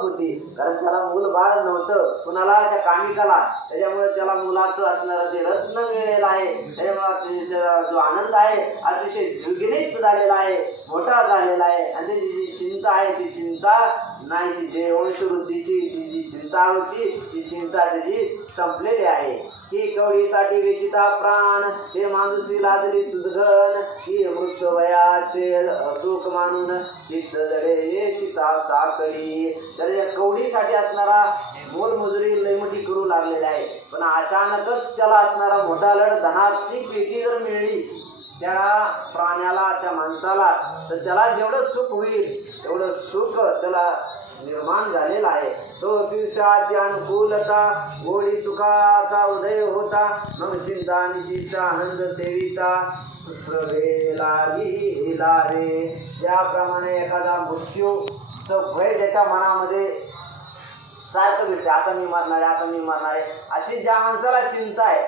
आवक होती, कारण त्याला मूल बाळ नव्हतं कुणाला, त्या कामिकाला. त्याच्यामुळे त्याला मुलाचं असणारं ते रत्न मिळालेलं आहे. त्याच्यामुळे जो आनंद आहे अतिशय द्विगुणित झालेला आहे, मोठा झालेला आहे. आणि त्याची जी चिंता आहे ती चिंता नाहीशी, जे वंशवृद्धीची जी चिंता होती ती चिंता त्याची संपलेली आहे. की कवडीसाठी विचिता प्राण, ते माणूसी लाजली सुदघन, की मृत वयाचे सुख मानून चित्त जडे चिता साकळी. तर या कवडीसाठी असणारा मोलमजुरी लयमटी करू लागलेला आहे. पण अचानकच त्याला असणारा मोठा लढ, धनाची पेटी जर मिळली त्या प्राण्याला, त्या माणसाला, तर त्याला जेवढं सुख होईल तेवढं सुख त्याला निर्माण झालेला आहे. तो दिवसाची अनुकूलता, गोडी सुखाचा उदय होता, मग चिंता निशीचा आनंद सेविता लागीला रे. ज्याप्रमाणे एखादा मृत्यूचं भय त्याच्या मनामध्ये सारखं भेटते, आता मी मरणार आहे, आता मी मरणार आहे, अशी ज्या माणसाला चिंता आहे,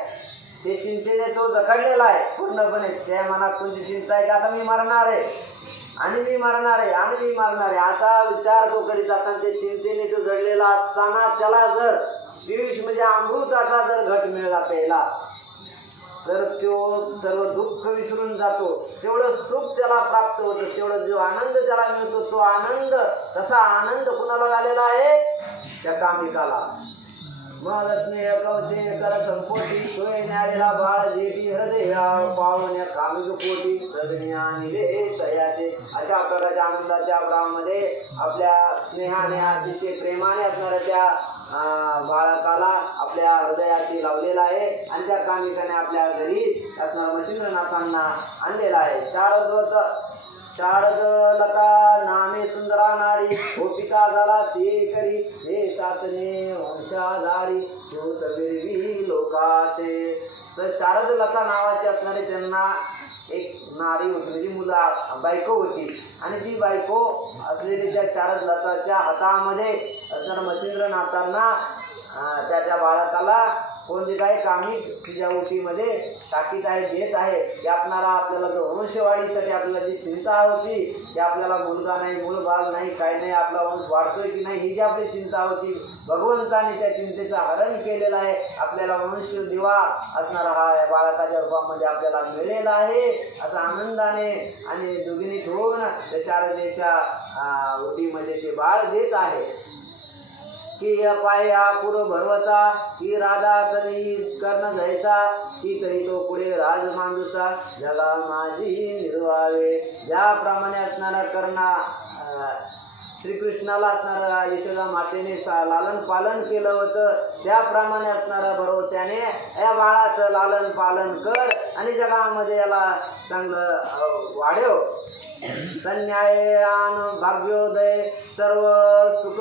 ते चिंतेने तो जखडलेला आहे पूर्णपणे. त्या मनात कोणती चिंता आहे की आता मी मरणार आहे आणि मी मरणार आहे आणि मी मरणार आहे, असा विचार तो करीत असताना, ते चिंतेने तो जडलेला असताना त्याला जर दिवस म्हणजे अमृताचा जर घट मिळाला प्यायला, तर तो सर्व दुःख विसरून जातो. तेवढं सुख त्याला प्राप्त होतं, तेवढं जो आनंद त्याला मिळतो, तो आनंद, तसा आनंद कुणाला झालेला आहे, त्या कामिकाला. मग स्नेह कवचे कर संपोटी, सोय न्यायला बाळ जेटी हृदया पावण्या कामिक पोटी सदन्यानी रे तयाचे. अशा प्रकारच्या आनंदाच्या भावामध्ये आपल्या स्नेहाने अतिशय प्रेमाने असणाऱ्या त्या बाळकाला आपल्या हृदयाची लावलेला आहे. आणि त्या कामिकाने आपल्या घरी असणाऱ्या मच्छिंद्रनाथांना आणलेला आहे. शारद लता नामे सुंदरा नारी, गोपिका झाला ते करी हे सातने वंशाधारी, ज्योतविरवी लोकाचे. तर शारद लता नावाची असणारी त्यांना एक नारी होती, म्हणजे बायको होती. आणि ती बायको असलेली त्या शारद लताच्या हातामध्ये असणाऱ्या मच्छिंद्रनाथांना त्या बाळकाला कोणती काही कामिक तिच्या ओटीमध्ये टाकीत आहे, देत आहे. यापणारा आपल्याला जो वंशवाढीसाठी आपल्याला जी चिंता होती, की आपल्याला मुलगा नाही, मूलबाळ नाही, काही नाही, आपला वंश वाढतोय की नाही, ही जी आपली चिंता होती, भगवंताने त्या चिंतेचं हरण केलेलं आहे. आपल्याला वंश दिवा असणारा हा या बाळकाच्या रूपामध्ये आपल्याला मिळलेला आहे. असं आनंदाने आणि दुगिनीत होऊन त्या शारदेच्या ओटीमध्ये ते बाळ देत आहे. की पाय हा पूर्व भरवता, की राधा तरी कर्ण घ्यायचा, की करी तो पुढे राज मांडूचा, ज्याला माझी निर्वावे. ज्याप्रमाणे असणारा कर्णा श्रीकृष्णाला असणारा यशोदा मातेने लालन पालन केलं होतं, त्याप्रमाणे असणारा भरोश्याने या बाळाचं लालन पालन कर आणि जगामध्ये याला चांगलं वाढव. संन्यायान भाग्योदय सर्व सुख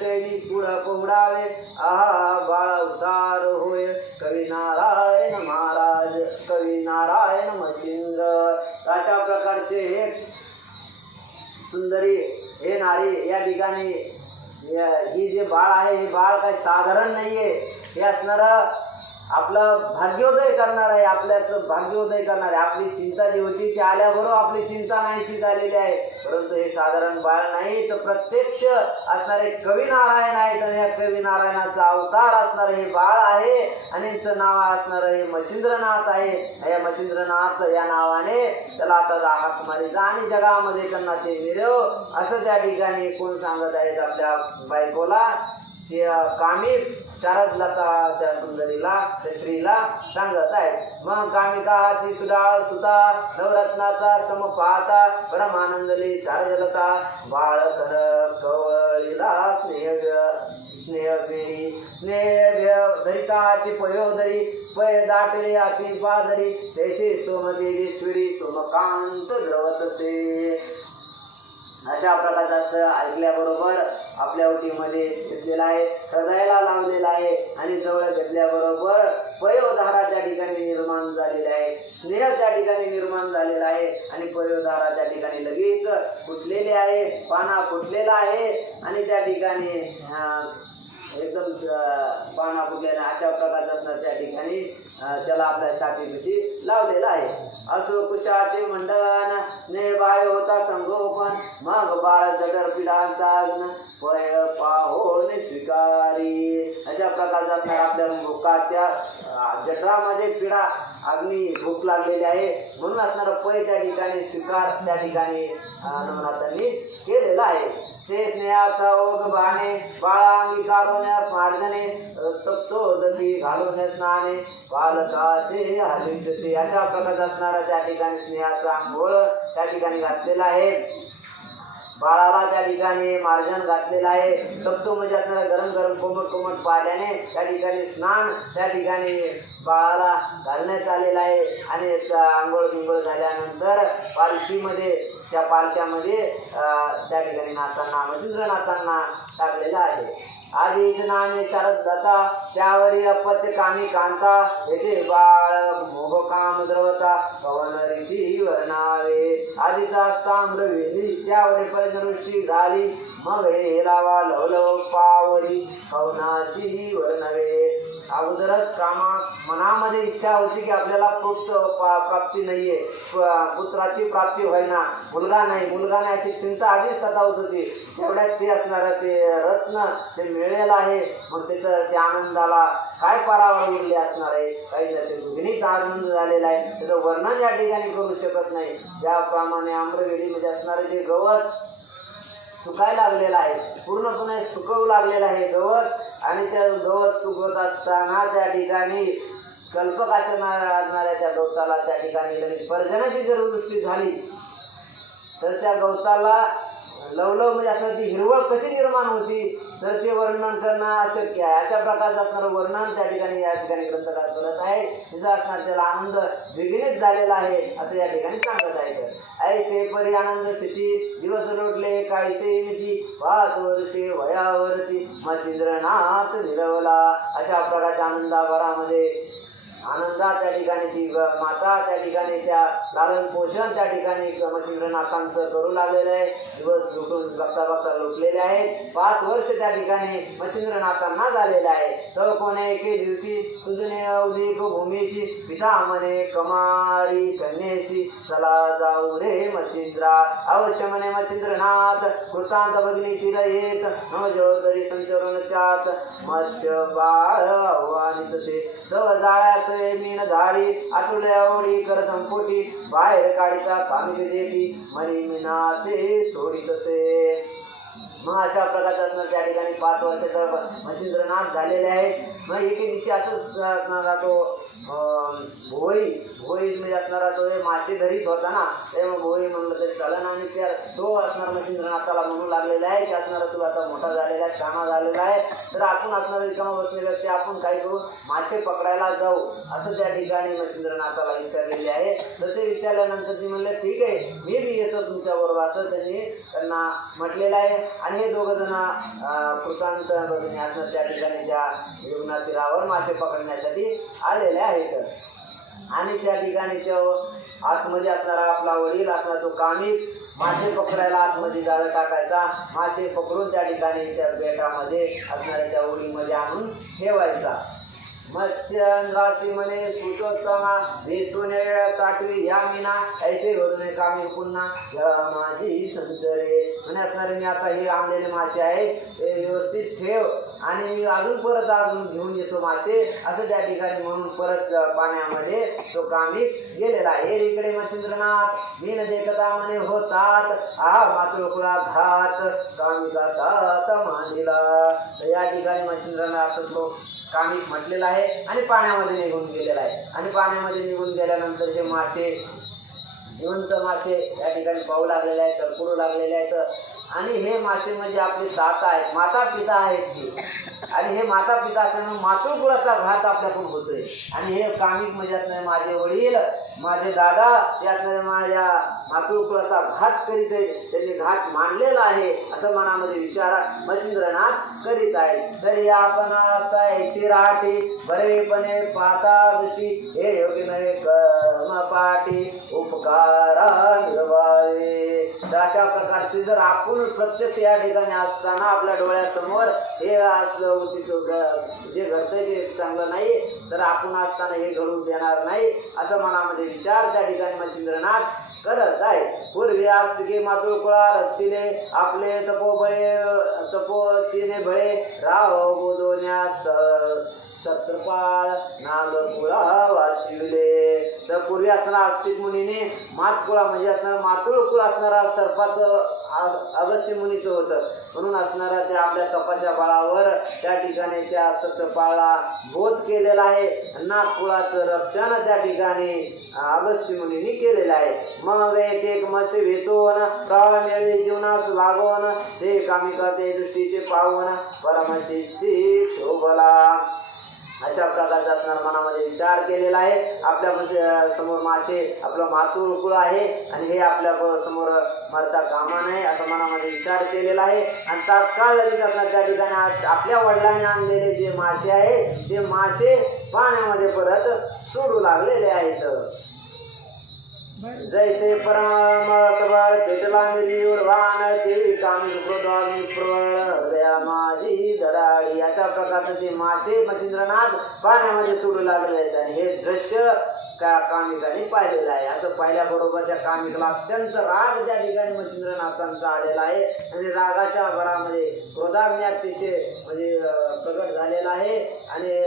शैली पुढावे, आहा बाळ उतार होय कवी नारायण महाराज, कवी नारायण मच्छिंद्र. अशा प्रकारचे हे सुंदरी, हे नारी या ठिकाणी ही जे बाळ आहे, हे बाळ काही साधारण नाही आहे. हे असणारं आपलं भाग्योदय करणार आहे, आपल्याचं भाग्योदय करणार आहे. आपली चिंता जी होती ती आल्याबरोबर आपली चिंता नाहीशी झालेली आहे. परंतु हे साधारण बाळ नाही, तर प्रत्यक्ष असणारे कवी नारायण आहेत. आणि या कवी नारायणाचा अवतार असणारं हे बाळ आहे. आणि याचं नाव असणारं हे मच्छिंद्रनाथ आहे. या मच्छिंद्रनाथ या नावाने त्याला आता हाक मारायचा आणि जगामध्ये त्यांना ते मिळव, असं त्या ठिकाणी कोण सांगत आहेत आपल्या बायकोला, कामिक शारद लता त्या सुंदरीला, त्या स्त्रीला सांगत आहेत. मग कामिका हाती सुडाळ सुता, नवरत्नाचा सम पाहता, परमानंदली शारद लता, बाळ कवळीला स्नेह धरिताची पयोदरी, पय दाटले अति पादरी, तैसे सोमदेवीश्वरी सोमकांत द्रवतसे. अशा प्रकारचं ऐकल्याबरोबर आपल्या ओटीमध्ये घेतलेला आहे, हृदयाला लावलेला आहे. आणि जवळ घेतल्याबरोबर पयोधारा त्या ठिकाणी निर्माण झालेला आहे, स्नेह त्या ठिकाणी निर्माण झालेला आहे. आणि पयोधारा त्या ठिकाणी लगेच फुटलेली आहे, पाना फुटलेला आहे. आणि त्या ठिकाणी एकदम पाना फुटलेला अशा प्रकारचा त्या ठिकाणी त्याला आपल्या छातीपाशी लावलेला आहे. असो कुशाचे मंडन, स्नेह बाय होता संगोपन, मग बाळ जडर पिढांचा पय विकारी अशा प्रकारचा असणार आपल्या मुखाच्या जठरामध्ये पिढा अग्नी भूक लागलेली आहे म्हणून असणार पै त्या ठिकाणी स्वीकार त्या ठिकाणी नवनाथांनी केलेला आहे. ते स्नेहाचा ओघ बाणे बाळा अंगी काढवण्यात मार्गणे सप्तोदकी घालवणे स्नाने बालकाचे हलिंगते अशा प्रकारचा असणारा त्या ठिकाणी स्नेहाचा आंघोळ त्या ठिकाणी घातलेला आहे. बाळाला त्या ठिकाणी मार्जन घातलेलं आहे. सप्तो म्हणजे असणारा गरम गरम कोमट कोमट पाण्याने त्या ठिकाणी स्नान त्या ठिकाणी बाळाला घालण्यात आलेलं आहे. आणि आंघोळ बिंघोळ झाल्यानंतर पालखीमध्ये त्या पालख्यामध्ये त्या ठिकाणी नाथांना मच्छिंद्रनाथांना टाकलेलं आहे. आधीच नामे शरद दत्ता त्यावरी अपत्य कामी कांता येथे बाळ मोह काम द्रवता पवन ऋषी वर्णावे आधीचा ताम्र वेली त्यावरी पर्जनवृष्टी झाली मग हे लावा लवलव पावरी पवनाची वर्णवे. अगोदरच मनामध्ये इच्छा होती की आपल्याला प्राप्ती नाहीये, पुत्राची प्राप्ती होईना, मुलगा नाही अशी चिंता आधीच सतावत होती. तेवढ्यात ते असणारं ते रत्न ते मिळेल आहे. मग त्याचं त्या आनंदाला काय पारावर उरले असणार आहे, काही ते दुग्नीच आनंद झालेला आहे. त्याचं वर्णन या ठिकाणी करू शकत नाही. ज्याप्रमाणे आम्रवेलीमध्ये असणारे जे गवत सुकायला लागलेलं आहे, पूर्णपणे सुकवू लागलेलं आहे गवत. आणि त्या गवत सुकवत असताना त्या ठिकाणी कल्पक असणाऱ्या त्या गवताला त्या ठिकाणी लगेच पर्जनाची जर दृष्टी झाली तर त्या गवताला लवलव म्हणजे असं ती हिरवळ कशी निर्माण होती तर ते वर्णन करणं अशक्य आहे. अशा प्रकारचं असणारं वर्णन त्या ठिकाणी या ठिकाणी ग्रंथकार करत आहे. तिचा असणार त्याला आनंद वेगळेच झालेला आहे असं या ठिकाणी सांगत आहे. ऐसे परी आनंद स्थिती दिवस लोटले कायसे निती 5 वर्षे वयावरती मच्छिंद्रनाथ निरवला. अशा प्रकारच्या आनंदाभरामध्ये आनंदात त्या ठिकाणी ती माता त्या ठिकाणी त्या लालन पोषण त्या ठिकाणी मच्छिंद्रनाथांचं करू लागलेलं आहे. दिवस लुटून बघता बघता लुटलेले आहेत. 5 वर्ष त्या ठिकाणी मच्छिंद्रनाथांना झालेले आहे. तर कोणे एके दिवशी तुझने अवधिक भूमीची पिता म्हणे कमारी कन्येची चला जाऊ रे मच्छिंद्रा. अवश्य म्हणे मच्छिंद्रनाथ कृतांत भगिनीची रयेत नवजोदरी संचरण चात मत्स्य बाळ आव्हानित ते सव जाळ्यात मीन धाडी आठवल्या ओढी कर संपोटी बाहेर काढीचा कामी देती मनी मीनाचे सोडित से. मग अशा प्रकारचा असणार त्या ठिकाणी 5 वर्षाचा मच्छिंद्रनाथ झालेले आहेत. मग एके दिवशी असंच असणारा तो भोई म्हणजे असणारा तो मासे धरीत होता ना, तेव्हा भोई म्हणलं तरी चालन. आणि त्या तो असणार मच्छिंद्रनाथाला म्हणू लागलेला आहे की असणारा तू आता मोठा झालेला आहे, शहाणा झालेला आहे, तर आपण असणार रिकामा बसण्यापेक्षा आपण काय करू मासे पकडायला जाऊ असं त्या ठिकाणी मच्छिंद्रनाथाला विचारलेले आहे. तर ते विचारल्यानंतर ती म्हणले ठीक आहे मी बी येतो तुमच्याबरोबर असं त्यांना म्हटलेलं आहे. आणि हे दोघं जण कृतांत भगिनी असणार त्या ठिकाणी त्या यमुना तीरावर मासे पकडण्यासाठी आलेले आहेत. आणि त्या ठिकाणी आतमध्ये असणारा आपला वडील असणार तो कामिक मासे पकडायला आतमध्ये जाळं टाकायचा. मासे पकडून त्या ठिकाणी त्या बेटामध्ये असणाऱ्या त्या ओळीमध्ये आणून ठेवायचा. मत्स्यंगाची म्हणे सुतोत्तमा भेटून साठवी या मीना ऐसे घडून कामी पुन्हा माझी संचरे. म्हणे असणारे मी आता हे आणलेले मासे आहेत ते व्यवस्थित ठेव आणि मी अजून घेऊन येतो मासे असं त्या ठिकाणी म्हणून परत पाण्यामध्ये तो कामिक गेलेला आहे. इकडे मच्छिंद्रनाथ मीन देखता म्हणे होतात मातृकुळा घात कामिका मांडीला. तर या ठिकाणी मच्छिंद्रनाथ तो कामिक म्हटलेला आहे आणि पाण्यामध्ये निघून गेलेला आहे. आणि पाण्यामध्ये निघून गेल्यानंतर हे मासे जिवंत मासे या ठिकाणी पाहू लागलेले आहेत, तरकुडू लागलेले आहेत. आणि हे मासे म्हणजे आपले दाता आहेत, माता पिता आहेत की. आणि हे माता पिता असल्यामुळे मातृकुळाचा घात आपल्याकडून होतोय. आणि हे कामिक म्हणजे असणारे माझे वडील माझे दादा ते असणारे माझ्या मातृकुळाचा घात करीत आहेत, त्यांनी घात मांडलेला आहे असं मनामध्ये विचार मच्छिंद्रनाथ करीत आहे. तरी आपण याची राहते बरेपणे पाहता दृष्टी हे योग्य नव्हे कर्मपाठी उपकारा निर्वाळे. अशा प्रकारचे जर आपण प्रत्यक्ष या ठिकाणी असताना आपल्या डोळ्यासमोर हे जे घडतंय ते चांगलं नाही तर आपण असताना हे घडून देणार नाही असं मनामध्ये विचार त्या ठिकाणी मच्छिंद्रनाथ करत आहे. पूर्वी आस्तिके मातृकुळा रक्षिले आपले तपोतीने भळे राव बोधवण्यास सत्रपाळ नागकुळा वाचिवले. तर पूर्वी असणारा आस्तिक मुनीने मातकुळा म्हणजे असणारा मातृकुळ असणारा सर्पाचं अगस्त्य मुनीचं होतं म्हणून असणारा त्या आपल्या तपाच्या बळावर त्या ठिकाणी त्या सत्रपाळला बोध केलेला आहे. नागकुळाचं रक्षण त्या ठिकाणी अगस्त्य मुनींनी केलेलं आहे. मग एक एक मत्स्य वेचून प्रवाह मिळवी जीवनास लागवून ते कामिका ते दृष्टीचे पाहून परमशिष्टी शोभला. अशा प्रकारचा असणार मनामध्ये विचार केलेला आहे. आपल्या समोर मासे आपलं मातृकुळ आहे आणि हे आपल्या समोर मरता कामा नये असं मनामध्ये विचार केलेला आहे. आणि तात्काळ लगेच असणार त्या ठिकाणी आपल्या वडिलांनी आणलेले जे मासे आहे ते मासे पाण्यामध्ये परत सोडू लागलेले आहेत. जैसे परम सबळ पेटला मिरीवर वाहन ते कामी क्रोधाग्नी प्रबळ हृदया माझी धडाडी. अशा प्रकारचे ते मासे मच्छिंद्रनाथ पाण्यामध्ये सोडू लागले आहेत आणि हे दृश्य कामिकाने पाहिलेलं आहे. असं पाहिल्याबरोबर त्या कामिकला अत्यंत राग त्या ठिकाणी मच्छिंद्रनाथांचा आलेला आहे आणि रागाच्या भरामध्ये क्रोधाग्नी अतिशय म्हणजे प्रगट झालेला आहे आणि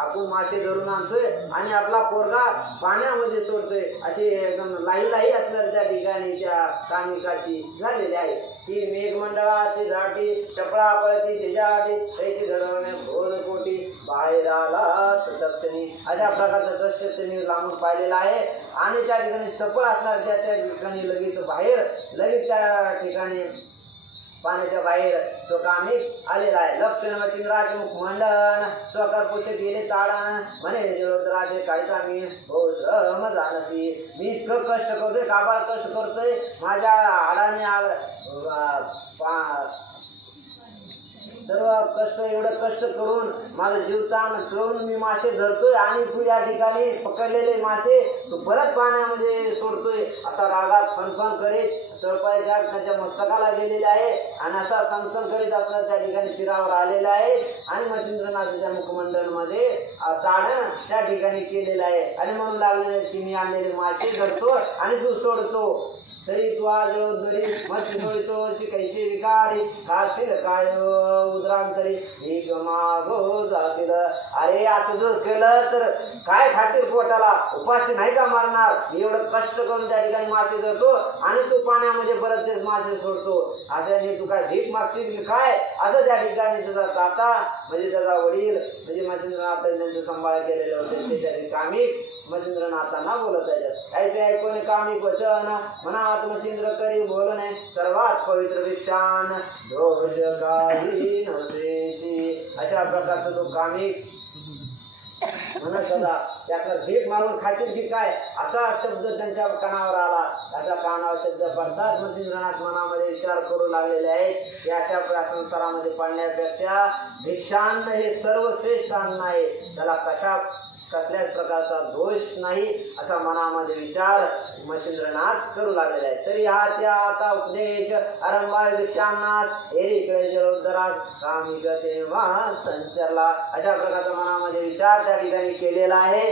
आपण मासे धरून आणतोय आणि आपला पोरगा पाण्यामध्ये सोडतोय अशी एकदम लाही असणार त्या ठिकाणी त्या कामिकाची झालेली आहे. ती मेघमंडळाची झाटी चपळा पळती त्याच्यासाठी त्याची धरवणे भोर कोटी बाहेर आला दक्षिणी. अशा प्रकारचं दृश्य त्यांनी लांबून पाहिलेलं आहे आणि त्या ठिकाणी सफळ असणार त्या ठिकाणी लगेच त्या ठिकाणी पाण्याच्या बाहेर तो कामिक आलेला आहे. लक्षण मच्छिंद्राचे मुखमंडन स्वकार पुढे गेले ताडण म्हणे जलोदराचे काढता मी हो श्रम जाणती. मी इतकं कष्ट करतोय काबाळ कष्ट करतोय माझ्या हाडाने सर्व कष्ट एवढं कष्ट करून माझं जीवतान करून मी मासे धरतोय आणि तू या ठिकाणी पकडलेले मासे तू परत पाण्यामध्ये सोडतोय असा रागात फणफण करीत सरपायच्या त्याच्या मस्तकाला गेलेले आहे आणि असा संसन करीत असणार त्या ठिकाणी शिरावर आलेला आहे आणि मच्छिंद्रनाथाच्या मुखमंडलमध्ये ताडण त्या ठिकाणी केलेलं आहे आणि म्हणून लागलेले की मी आणलेले मासे धरतो आणि तू सोडतो तरी तू आज जरी मच्छी सोडतो कैसे विकारी खातील काय उदरांतरी भीक मागो जातील. अरे असं जर केलं तर काय खातील पोटाला उपाशी नाही का मारणार. एवढं कष्ट करून त्या ठिकाणी मासे धरतो आणि तू पाण्यामध्ये परत तेच मासे सोडतो अशाने तू काय भीक मागशील काय असं त्या ठिकाणी त्याचा ताता म्हणजे त्याचा वडील म्हणजे मच्छिंद्रनाथ त्यांचं सांभाळ केलेले होते त्याच्या कामिक मच्छिंद्रनाथांना बोलत आहेत. ऐसे ऐकून कामिक वचन म्हणा मच्छिंद्र करी बोलणे सर्वात पवित्र भिक्षान दोष काही नसेची. अशा प्रकारचा तो कामिक म्हणत होता त्याला भीक मारून खाशील की काय असा शब्द त्यांच्या कानावर आला. त्याच्या कानावर शब्द पडतात मच्छिंद्रनाथ मनामध्ये विचार करू लागलेले आहेत की अशा संसारामध्ये पडण्यापेक्षा भिक्षान्न हे सर्वश्रेष्ठ अन्न आहे. त्याला कसल्याच प्रकारचा दोष नाही असा मनामध्ये विचार मच्छिंद्रनाथ करू लागलेला आहे. तरी हा त्या आता उपदेश आरंभाळ भिक्षांनाथ एरीकडे जलोदरात कामिक तेव्हा संचरला. अशा प्रकारचा मनामध्ये विचार त्या ठिकाणी केलेला आहे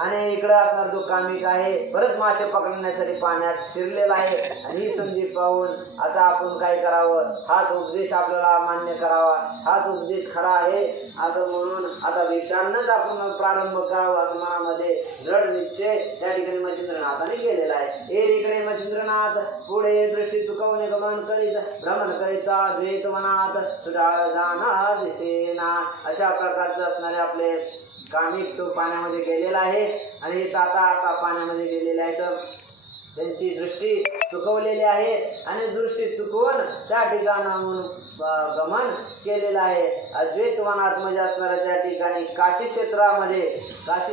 आणि इकडं असणार जो कामिक आहे परत मासे पकडण्यासाठी पाण्यात शिरलेला आहे आणि ही संधी पाहून आता आपण काय करावं हाच उपदेश आपल्याला मान्य करावा हाच उपदेश खरा आहे असं म्हणून आता भिक्षांनाच आपण प्रारंभ करावा असं मनामध्ये दृढ निश्चय त्या ठिकाणी मच्छिंद्रनाथाने केलेला आहे. एरीकडे मच्छिंद्रनाथ पुढे दृष्टी चुकवणे गमन करीत भ्रमण करीता द्वेत मनात सुधार जाना दिसेना. अशा प्रकारचं असणारे आपले कामिक तो पाण्यामध्ये गेलेला आहे आणि आता पाण्यामध्ये गेलेला आहे तर त्यांची दृष्टी चुकवलेली आहे आणि दृष्टी चुकवून त्या ठिकाणाहून गमन केलेलं आहे. अद्वैत वनात म्हणजे असणाऱ्या त्या ठिकाणी काशी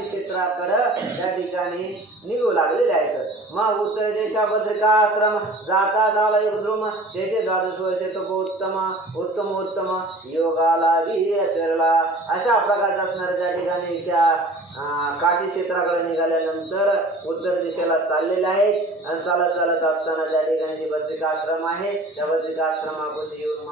क्षेत्राकडं त्या ठिकाणी निघू लागलेले आहेत. मग उत्तर देशा बद्रिकाश्रम जाता झाला युगद्रुम तेथे 12 वर्षे तो उत्तम योगाला विरला. अशा प्रकारच्या असणाऱ्या त्या ठिकाणी त्या काशी क्षेत्राकडे निघाल्यानंतर उत्तर दिशेला चाललेले आहेत आणि चालत चालत असताना त्या ठिकाणी जी बद्रिकाश्रम आहे त्या बद्रिकाश्रमापाशी येऊन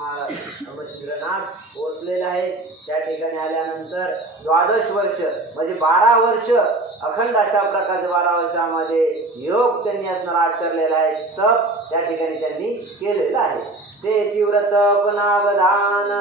मच्छिंद्रनाथ पोचलेले आहेत. त्या ठिकाणी आल्यानंतर 12 वर्ष म्हणजे 12 वर्ष अखंड अशा प्रकारचे 12 वर्षामध्ये योग त्यांनी असणार आचरलेला आहे. तप त्या ठिकाणी त्यांनी केलेलं आहे. ते तीव्र तप नागदान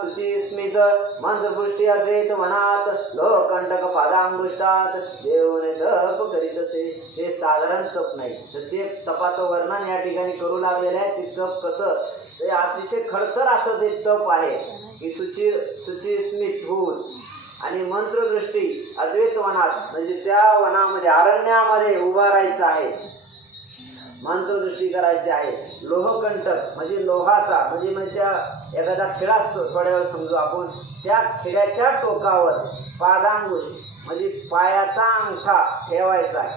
तुची स्मित मंत्रपुष्टी अद्वैत मनात लोकंटक पादांगुष्टात देवने तप करीत असे. हे साधारण तप नाही तर ते तपाचं वर्णन या ठिकाणी करू लागलेले आहे. ते तप कसं ते अतिशय खडतर असं ते तप आहे की सुचिस्मित होऊन आणि मंत्रदृष्टी अद्वैत वनात म्हणजे त्या वनामध्ये अरण्यामध्ये उभा राहायचं आहे. मंत्रदृष्टी करायची आहे. लोहकंटक म्हणजे लोहाचा म्हणजे एखादा खिळा थोड्या वेळ समजू आपण त्या खिळ्याच्या टोकावर पादांगुश म्हणजे पायाचा अंगठा ठेवायचा आहे.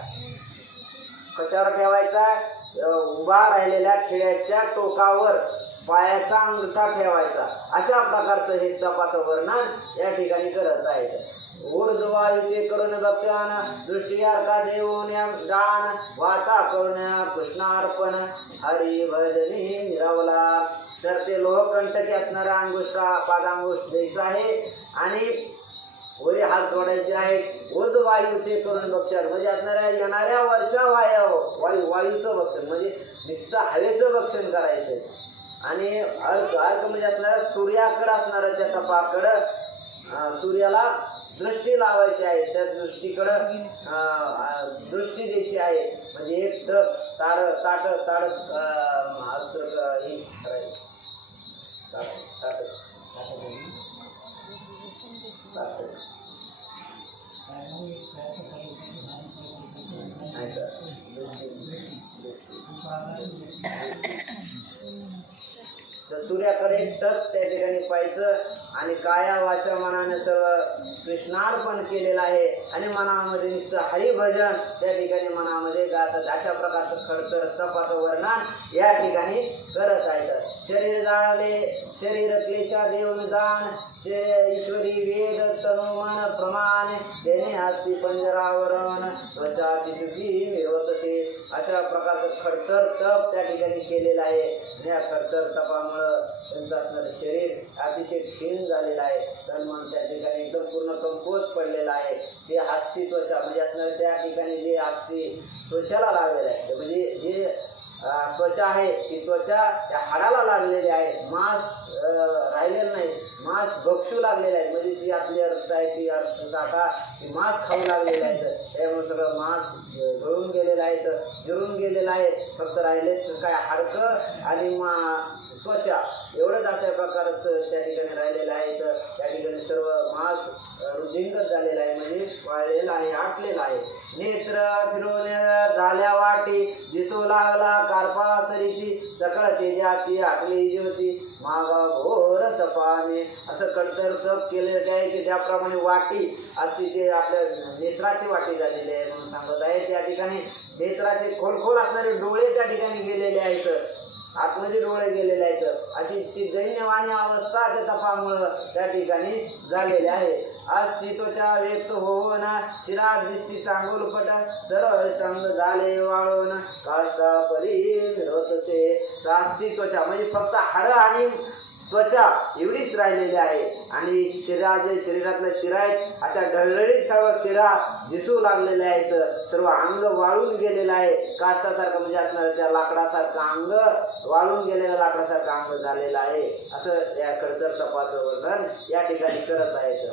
कशावर ठेवायचा? उभा राहिलेल्या खिळ्याच्या टोकावर पायाचा अंगठा ठेवायचा. अशा प्रकारचं हे तपाचं वर्णन या ठिकाणी करत आहेत. ऊर्ध्वायुचे करुण भक्षण दृष्टियार्का देऊन दान वाचा करुण कृष्णार्पण हरी भजनी निरवला. तर ते लोहकंटकी असणारा अंगुष्ठा पादांगुष्ठ द्यायचा आहे आणि वरी हात जोडायचे आहेत. ऊर्ध्वायुचे करुण भक्षण म्हणजे असणाऱ्या येणाऱ्या वरच्या वायूचं भक्षण म्हणजे नुसतं हवेचं भक्षण करायचं आणि अर्क म्हणजे असणाऱ्या सूर्याकडं असणाऱ्या त्या तपाकडं सूर्याला दृष्टी लावायची आहे. त्या दृष्टीकडं दृष्टी द्यायची आहे. म्हणजे एक ताड ही करायची सूर्याकडे टक त्या ठिकाणी पाहायचं आणि काया वाचा मनाने सर्व कृष्णार्पण केलेलं आहे आणि मनामध्ये नुसतं हरिभजन त्या ठिकाणी मनामध्ये गातात. अशा प्रकारचं खडतर तपाचं वर्णन या ठिकाणी करत आहेत. शरीर जाळले शरीर क्लेशा देऊन दान ईश्वरी वेद तनुमन प्रमाण देणे हाती पंजरावरण त्वचाची सुखी मिळवते. अशा प्रकारचं खडतर तप त्या ठिकाणी केलेलं आहे. या खडतर तपामुळं त्यांचं असणारं शरीर अतिशय क्षीण झालेलं आहे. तर मग त्या ठिकाणी एकदम पूर्ण कंपोज पडलेला आहे. ते हातची त्वचा म्हणजे असणारे त्या ठिकाणी जे हातची त्वचाला लागलेलं आहे म्हणजे जे त्वचा आहे ती त्वचा त्या हाडाला लागलेली आहे. मांस राहिलेलं नाही. मांस भक्षू लागलेलं आहे म्हणजे जी आपली रक्त आहे ती साठा ती मांस खाऊ लागलेलं आहे. त्यामुळे सगळं मांस गळून गेलेलं आहे जिरून गेलेलं आहे. फक्त राहिले काय हाडकं आणि त्वचा एवढंच अशा प्रकारचं त्या ठिकाणी राहिलेलं आहे. तर त्या ठिकाणी सर्व मांस रुधिंगत झालेलं आहे म्हणजे वाळलेलं आहे आटलेलं आहे. नेत्र फिरवण्या झाल्या वाटी दिसू लागला कार्पा तरीची सकळ तेजाची आटली ज्योती मागा घोर तपाने. असं कट्टर तप केलेलं आहे की ज्याप्रमाणे वाटी असती ते आपल्या नेत्राची वाटी झालेली आहे म्हणून सांगत आहे. त्या ठिकाणी नेत्राचे खोल असणारे डोळे त्या ठिकाणी गेलेले आहेत. आतमध्ये डोळे गेलेले आहेत. अशी ती दैन्यवाणी अवस्था त्या तपामुळं त्या ठिकाणी झालेली आहे. अस्तित्वच्या व्यक्त होऊन शिरात दिसती चांगुलपट सरळ संग झाले वाळून काष्टा परी मिळवतसे. अस्तित्वच्या म्हणजे फक्त हाडं आणि त्वचा एवढीच राहिलेली आहे आणि शरीरातल्या शिरा आहेत अशा ढळढळीत सर्व शिरा दिसू लागलेल्या आहेत. सर्व अंग वाळून गेलेलं आहे. काष्टासारखं म्हणजे असणार त्या लाकडासारखं अंग वाळून गेलेलं लाकडासारखं अंग झालेलं आहे. असं या खडतर तपाचं वर्णन या ठिकाणी करत आहेत.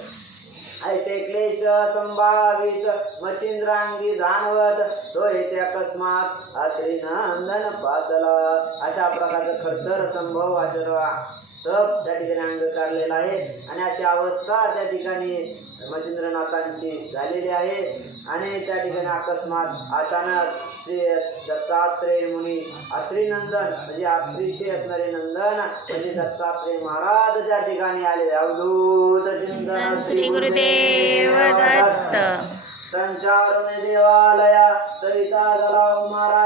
ऐसे क्लेश संभावित मच्छिंद्रांगी जाणवत तो येते अकस्मात अत्री नंदन पाचला. अशा प्रकारचं खडतर संभव तप त्या ठिकाणी अंग काढलेला आहे आणि अशी अवस्था त्या ठिकाणी मच्छिंद्रनाथांची झालेली आहे. आणि त्या ठिकाणी अकस्मात अचानक श्री दत्तात्रेय मुनी अत्रिनंदन म्हणजे अत्रीचे असणारे नंदन म्हणजे दत्तात्रेय महाराज त्या ठिकाणी आले. अवधूत चिंतन श्री गुरुदेव दत्त. संचारून देवालया सविता तलाव महाराज